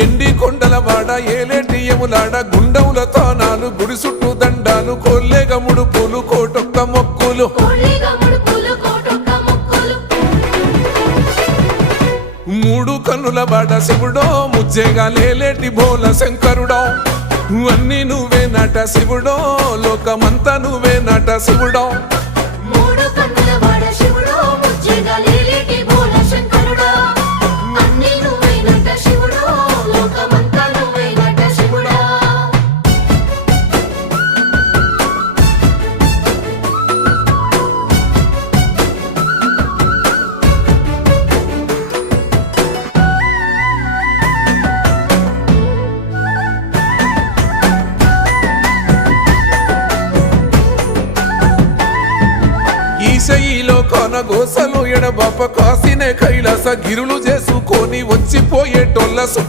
ఎండి కొండల వాడ ఏలేటి యములాడ గుండముల తానాలు గుడి చుట్టూ దండాలు కోల్లేగ ముడుపులు కోటొక్క మొక్కులు మూడు కన్నుల వాడ శివుడో ముజ్జేగా లేలేటి బోల శంకరుడో అన్ని నువ్వే నట శివుడో లోకమంతా నువ్వే నట శివుడో ఈశయిలో కొనగోసలు ఎడబాప కాసినే కైలాస గిరులు చేసుకొని వచ్చిపోయేటోళ్ళ